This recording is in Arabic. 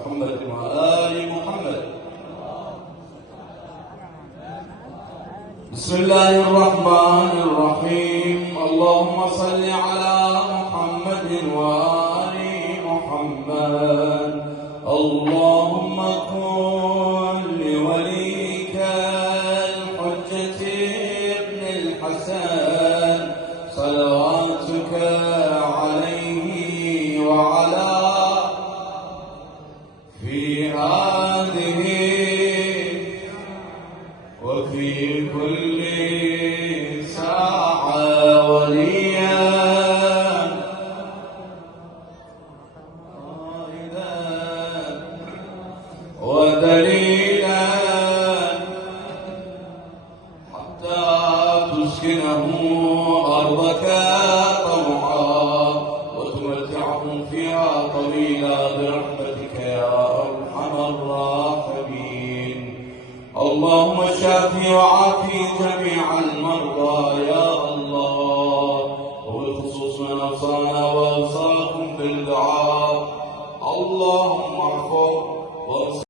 محمد وآل محمد. بسم الله الرحمن الرحيم. اللهم صل على محمد وآل محمد. اللهم كن لوليك الحجة ابن الحسن صلواتك عليه وعلى في هذه وفي كل ساعة وليا ودليلا حتى تسكنه أرضك طوعا وتمتعه فيها طويلا برحمتك يا أرحم الراحمين. اللهم شافي وعافي جميع المرضى يا الله، وبالخصوص من أوصانا وأوصاكم بالدعاء. اللهم احفظ